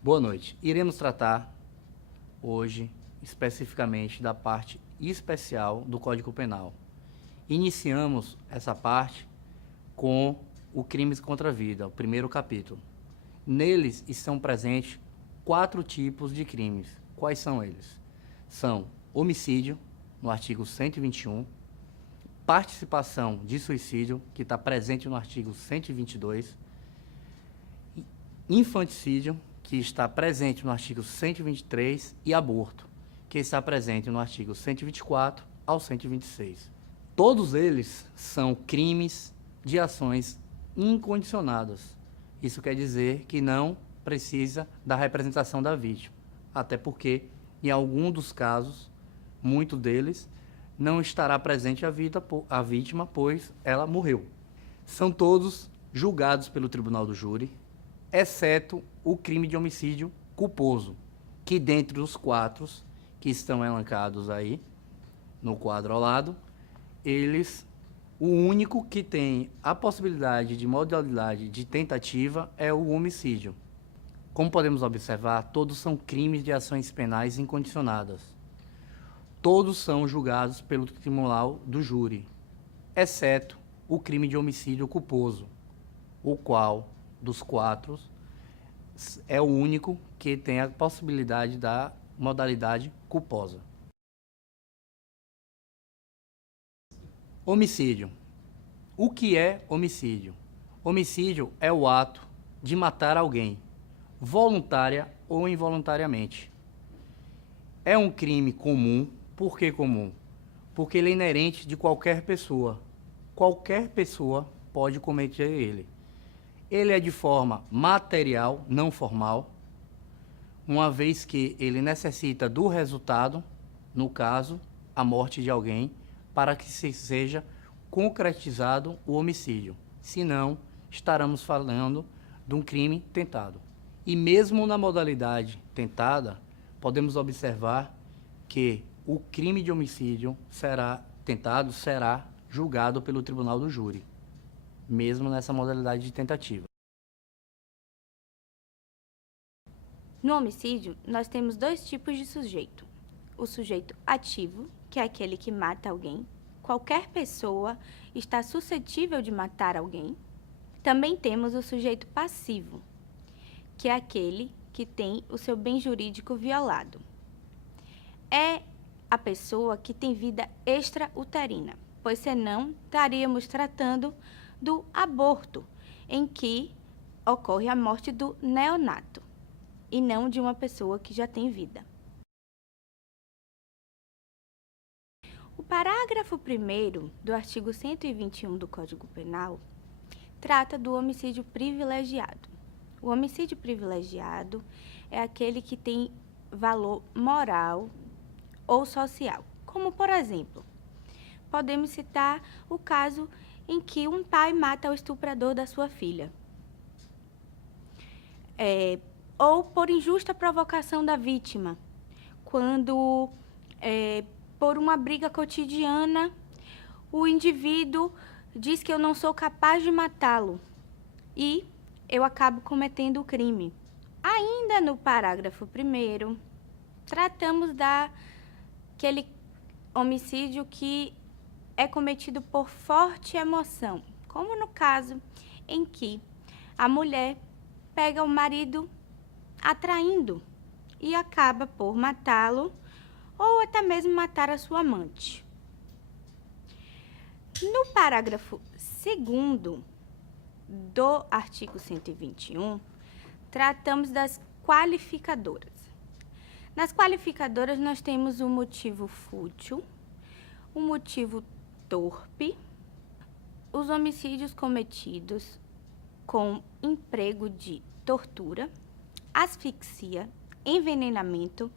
Boa noite. Iremos tratar hoje especificamente da parte especial do Código Penal. Iniciamos essa parte com o Crimes contra a Vida, o primeiro capítulo. Neles estão presentes 4 tipos de crimes. Quais são eles? São homicídio, no artigo 121, participação de suicídio, que está presente no artigo 122, infanticídio, que está presente no artigo 123, e aborto, que está presente no artigo 124 ao 126. Todos eles são crimes de ações incondicionadas. Isso quer dizer que não precisa da representação da vítima, até porque, em algum dos casos, muito deles, não estará presente a vítima, pois ela morreu. São todos julgados pelo Tribunal do Júri, exceto o crime de homicídio culposo, que dentre os 4 que estão elencados aí, no quadro ao lado, o único que tem a possibilidade de modalidade de tentativa é o homicídio. Como podemos observar, todos são crimes de ações penais incondicionadas. Todos são julgados pelo Tribunal do Júri, exceto o crime de homicídio culposo, o qual, dos 4, é o único que tem a possibilidade da modalidade culposa. Homicídio. O que é homicídio? Homicídio é o ato de matar alguém, voluntária ou involuntariamente. É um crime comum. Por que comum? Porque ele é inerente de qualquer pessoa. Qualquer pessoa pode cometer ele. Ele é de forma material, não formal, uma vez que ele necessita do resultado, no caso, a morte de alguém, para que seja concretizado o homicídio. Senão, estaremos falando de um crime tentado. E mesmo na modalidade tentada, podemos observar que o crime de homicídio será julgado pelo Tribunal do Júri, mesmo nessa modalidade de tentativa. No homicídio, nós temos 2 tipos de sujeito. O sujeito ativo, que é aquele que mata alguém. Qualquer pessoa está suscetível de matar alguém. Também temos o sujeito passivo, que é aquele que tem o seu bem jurídico violado. É a pessoa que tem vida extrauterina, pois senão estaríamos tratando do aborto, em que ocorre a morte do neonato, e não de uma pessoa que já tem vida. O parágrafo 1º do artigo 121 do Código Penal trata do homicídio privilegiado. O homicídio privilegiado é aquele que tem valor moral ou social. Como, por exemplo, podemos citar o caso em que um pai mata o estuprador da sua filha. Ou por injusta provocação da vítima, quando, por uma briga cotidiana, o indivíduo diz que eu não sou capaz de matá-lo e eu acabo cometendo o crime. Ainda no parágrafo 1º, tratamos daquele homicídio que é cometido por forte emoção, como no caso em que a mulher pega o marido atraindo e acaba por matá-lo ou até mesmo matar a sua amante. No parágrafo 2º do artigo 121, tratamos das qualificadoras. Nas qualificadoras, nós temos o motivo fútil, o motivo torpe, os homicídios cometidos com emprego de tortura, asfixia, envenenamento,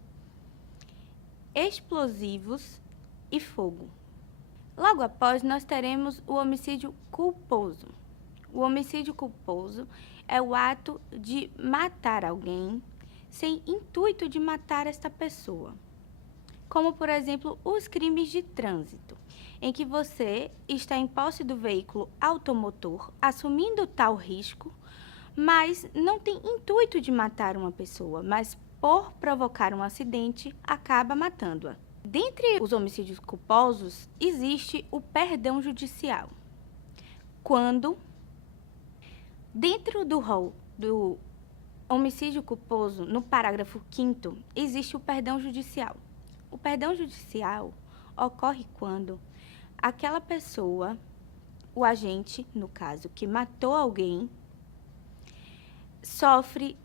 explosivos e fogo. Logo após, nós teremos o homicídio culposo. O homicídio culposo é o ato de matar alguém sem intuito de matar esta pessoa. Como, por exemplo, os crimes de trânsito, em que você está em posse do veículo automotor, assumindo tal risco, mas não tem intuito de matar uma pessoa, mas por provocar um acidente, acaba matando-a. Dentre os homicídios culposos, existe o perdão judicial. Quando, dentro do rol do homicídio culposo, no parágrafo 5º, existe o perdão judicial. O perdão judicial ocorre quando aquela pessoa, o agente, no caso, que matou alguém, sofre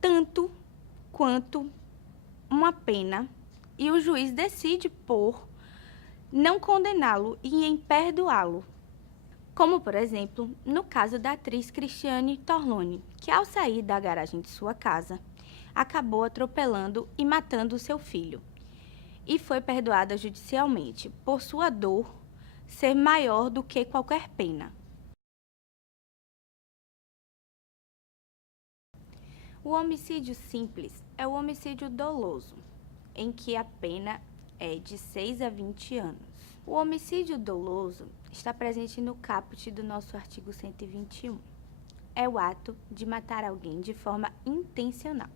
tanto quanto uma pena e o juiz decide por não condená-lo e em perdoá-lo. Como, por exemplo, no caso da atriz Cristiane Torlone, que ao sair da garagem de sua casa, acabou atropelando e matando seu filho. E foi perdoada judicialmente, por sua dor ser maior do que qualquer pena. O homicídio simples é o homicídio doloso, em que a pena é de 6 a 20 anos. O homicídio doloso está presente no caput do nosso artigo 121. É o ato de matar alguém de forma intencional.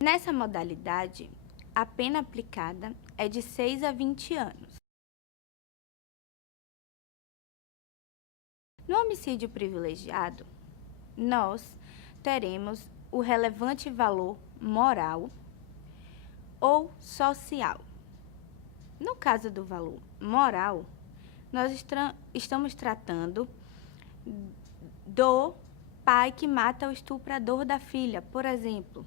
Nessa modalidade, a pena aplicada é de 6 a 20 anos. No homicídio privilegiado, nós teremos o relevante valor moral ou social. No caso do valor moral, nós estamos tratando do pai que mata o estuprador da filha, por exemplo.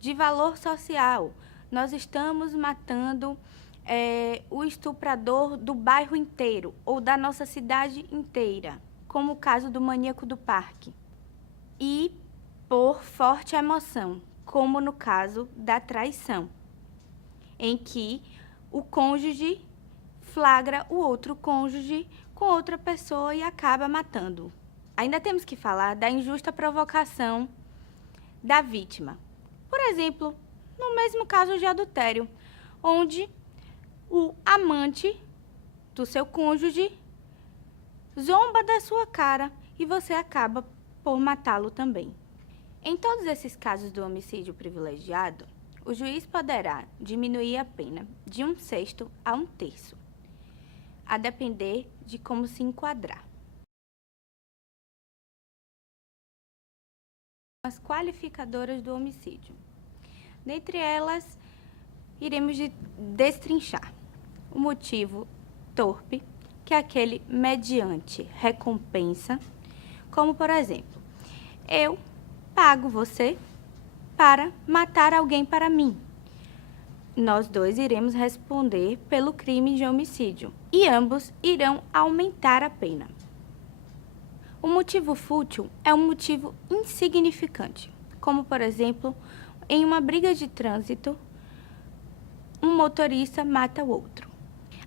De valor social, nós estamos matando o estuprador do bairro inteiro ou da nossa cidade inteira, como o caso do maníaco do parque. E por forte emoção, como no caso da traição, em que o cônjuge flagra o outro cônjuge com outra pessoa e acaba matando-o. Ainda temos que falar da injusta provocação da vítima. Por exemplo, no mesmo caso de adultério, onde o amante do seu cônjuge zomba da sua cara e você acaba por matá-lo também. Em todos esses casos do homicídio privilegiado, o juiz poderá diminuir a pena de 1/6 a 1/3, a depender de como se enquadrar. As qualificadoras do homicídio. Dentre elas, iremos destrinchar o motivo torpe, que é aquele mediante recompensa, como por exemplo, eu pago você para matar alguém para mim. Nós dois iremos responder pelo crime de homicídio e ambos irão aumentar a pena. O motivo fútil é um motivo insignificante, como por exemplo, em uma briga de trânsito, um motorista mata o outro.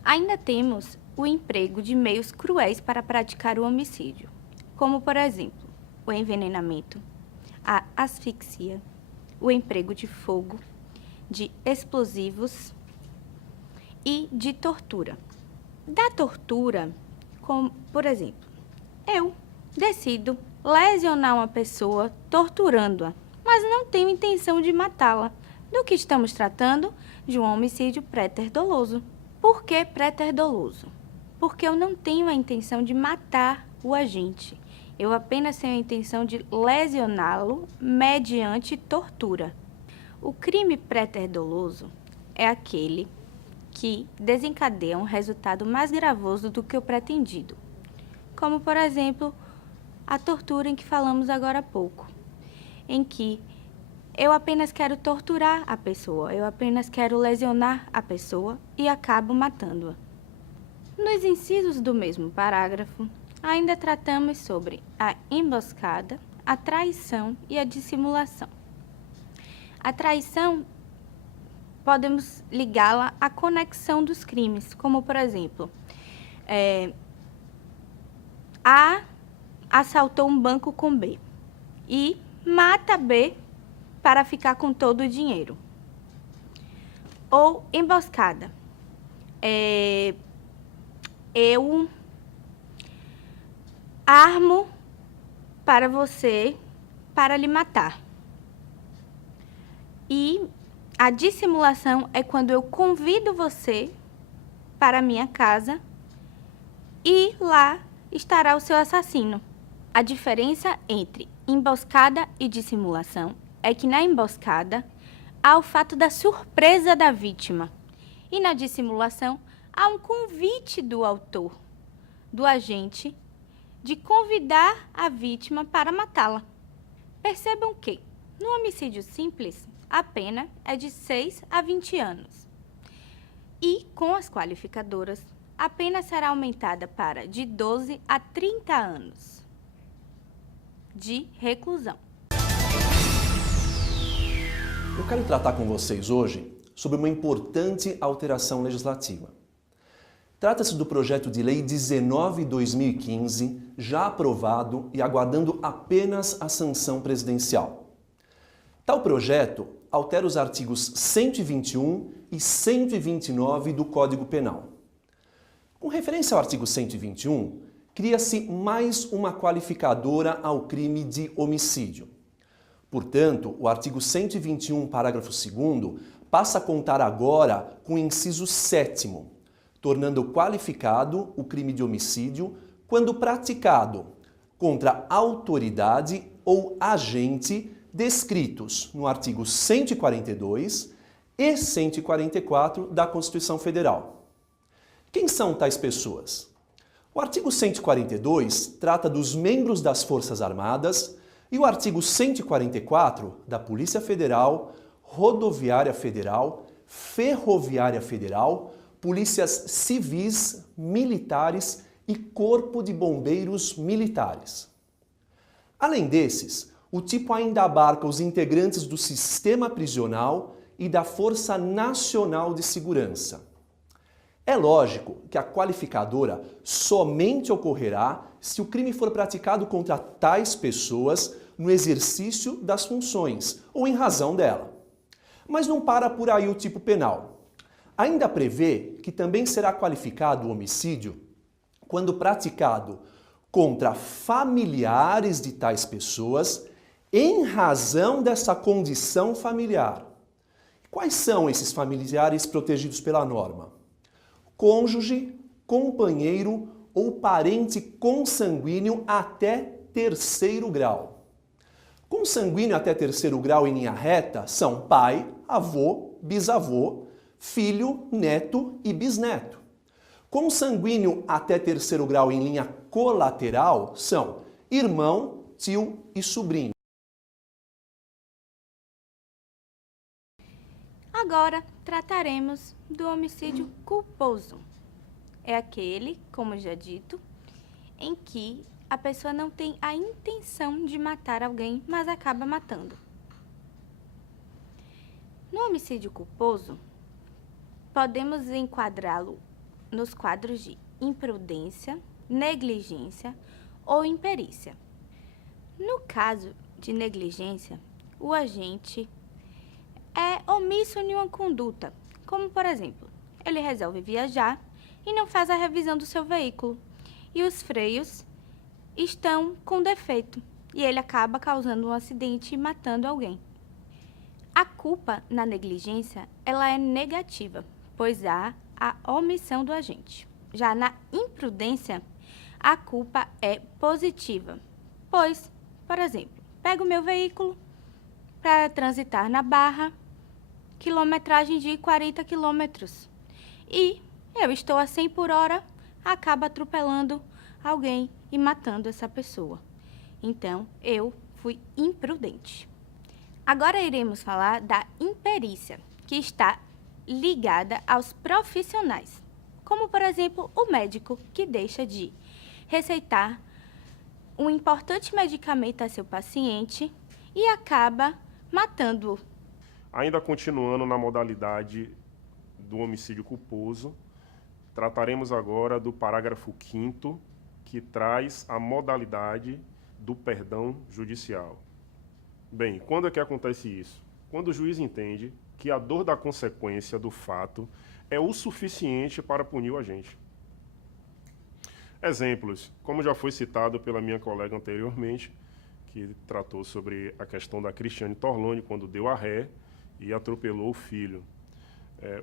Ainda temos o emprego de meios cruéis para praticar o homicídio, como por exemplo, o envenenamento, a asfixia, o emprego de fogo, de explosivos e de tortura. Da tortura, como, por exemplo, eu decido lesionar uma pessoa torturando-a, mas não tenho intenção de matá-la. Do que estamos tratando? De um homicídio préter-doloso. Por que préter-doloso? Porque eu não tenho a intenção de matar o agente. Eu apenas tenho a intenção de lesioná-lo mediante tortura. O crime préter-doloso é aquele que desencadeia um resultado mais gravoso do que o pretendido, como, por exemplo, a tortura em que falamos agora há pouco, em que eu apenas quero torturar a pessoa, eu apenas quero lesionar a pessoa e acabo matando-a. Nos incisos do mesmo parágrafo, ainda tratamos sobre a emboscada, a traição e a dissimulação. A traição, podemos ligá-la à conexão dos crimes, como, por exemplo, A assaltou um banco com B e mata B para ficar com todo o dinheiro. Ou emboscada. Eu armo para você para lhe matar. E a dissimulação é quando eu convido você para a minha casa e lá estará o seu assassino. A diferença entre emboscada e dissimulação é que na emboscada há o fato da surpresa da vítima e na dissimulação há um convite do autor, do agente, de convidar a vítima para matá-la. Percebam que, no homicídio simples, a pena é de 6 a 20 anos. E, com as qualificadoras, a pena será aumentada para de 12 a 30 anos de reclusão. Eu quero tratar com vocês hoje sobre uma importante alteração legislativa. Trata-se do projeto de lei 19/2015, já aprovado e aguardando apenas a sanção presidencial. Tal projeto altera os artigos 121 e 129 do Código Penal. Com referência ao artigo 121, cria-se mais uma qualificadora ao crime de homicídio. Portanto, o artigo 121, parágrafo 2º, passa a contar agora com o inciso 7º, tornando qualificado o crime de homicídio quando praticado contra autoridade ou agente descritos no artigo 142 e 144 da Constituição Federal. Quem são tais pessoas? O artigo 142 trata dos membros das Forças Armadas e o artigo 144 da Polícia Federal, Rodoviária Federal, Ferroviária Federal, polícias civis, militares e Corpo de Bombeiros Militares. Além desses, o tipo ainda abarca os integrantes do sistema prisional e da Força Nacional de Segurança. É lógico que a qualificadora somente ocorrerá se o crime for praticado contra tais pessoas no exercício das funções ou em razão dela. Mas não para por aí o tipo penal. Ainda prevê que também será qualificado o homicídio quando praticado contra familiares de tais pessoas em razão dessa condição familiar. Quais são esses familiares protegidos pela norma? Cônjuge, companheiro ou parente consanguíneo até terceiro grau. Consanguíneo até terceiro grau em linha reta são pai, avô, bisavô, filho, neto e bisneto. Consanguíneo até terceiro grau em linha colateral são irmão, tio e sobrinho. Agora trataremos do homicídio culposo. É aquele, como já dito, em que a pessoa não tem a intenção de matar alguém, mas acaba matando. No homicídio culposo, podemos enquadrá-lo nos quadros de imprudência, negligência ou imperícia. No caso de negligência, o agente é omisso em uma conduta, como por exemplo, ele resolve viajar e não faz a revisão do seu veículo e os freios estão com defeito e ele acaba causando um acidente e matando alguém. A culpa na negligência, ela é negativa, pois há a omissão do agente. Já na imprudência, a culpa é positiva, pois, por exemplo, pego o meu veículo para transitar na Barra, quilometragem de 40 quilômetros, e eu estou a 100 por hora, acaba atropelando alguém e matando essa pessoa. Então, eu fui imprudente. Agora iremos falar da imperícia, que está ligada aos profissionais, como, por exemplo, o médico que deixa de receitar um importante medicamento a seu paciente e acaba matando-o. Ainda continuando na modalidade do homicídio culposo, trataremos agora do parágrafo 5º, que traz a modalidade do perdão judicial. Bem, quando é que acontece isso? Quando o juiz entende que a dor da consequência do fato é o suficiente para punir o agente. Exemplos, como já foi citado pela minha colega anteriormente, que tratou sobre a questão da Cristiane Torlone, quando deu a ré e atropelou o filho.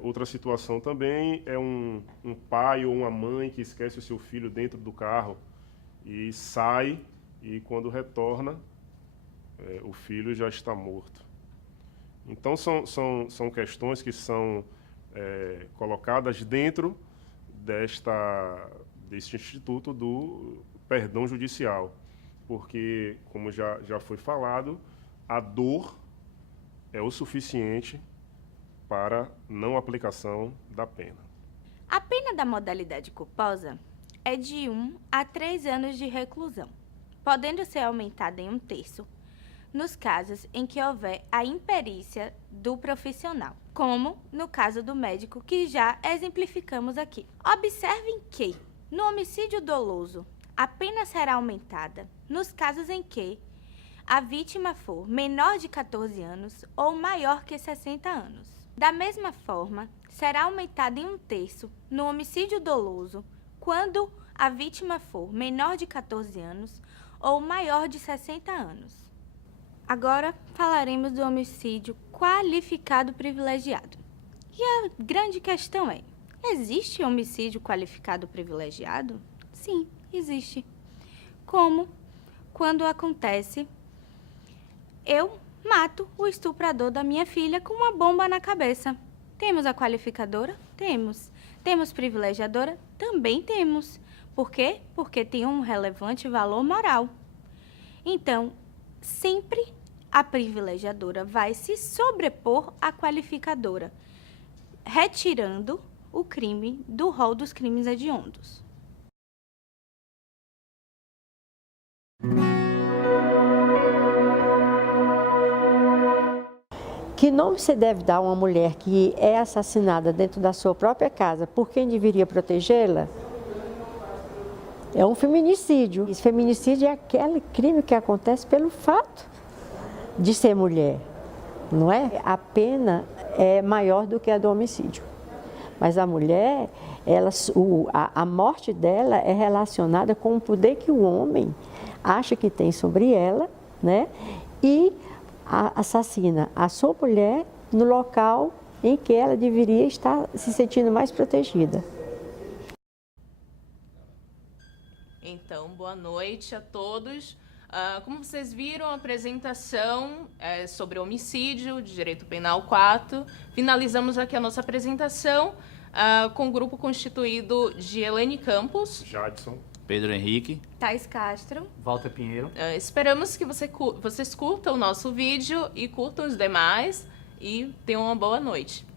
Outra situação também é um pai ou uma mãe que esquece o seu filho dentro do carro e sai, e quando retorna, o filho já está morto. Então, são questões que são colocadas dentro deste Instituto do Perdão Judicial, porque, como já foi falado, a dor é o suficiente para não aplicação da pena. A pena da modalidade culposa é de 1 a 3 anos de reclusão, podendo ser aumentada em 1/3 nos casos em que houver a imperícia do profissional, como no caso do médico que já exemplificamos aqui. Observem que, no homicídio doloso, a pena será aumentada nos casos em que a vítima for menor de 14 anos ou maior que 60 anos. Da mesma forma, será aumentada em 1/3 no homicídio doloso quando a vítima for menor de 14 anos ou maior de 60 anos. Agora falaremos do homicídio qualificado privilegiado. E a grande questão é: existe homicídio qualificado privilegiado? Sim, existe. Como quando acontece, eu mato o estuprador da minha filha com uma bomba na cabeça. Temos a qualificadora? Temos. Temos privilegiadora? Também temos. Por quê? Porque tem um relevante valor moral. Então, sempre a privilegiadora vai se sobrepor à qualificadora, retirando o crime do rol dos crimes hediondos. Que nome você deve dar a uma mulher que é assassinada dentro da sua própria casa por quem deveria protegê-la? É um feminicídio. Esse feminicídio é aquele crime que acontece pelo fato de ser mulher, não é? A pena é maior do que a do homicídio. Mas a mulher, a morte dela é relacionada com o poder que o homem acha que tem sobre ela, né? E assassina a sua mulher no local em que ela deveria estar se sentindo mais protegida. Então, boa noite a todos. Como vocês viram, a apresentação é sobre homicídio, de Direito Penal 4. Finalizamos aqui a nossa apresentação com o grupo constituído de Helene Campos, Jadson, Pedro Henrique, Thais Castro, Walter Pinheiro. esperamos que vocês curtam o nosso vídeo e curtam os demais e tenham uma boa noite.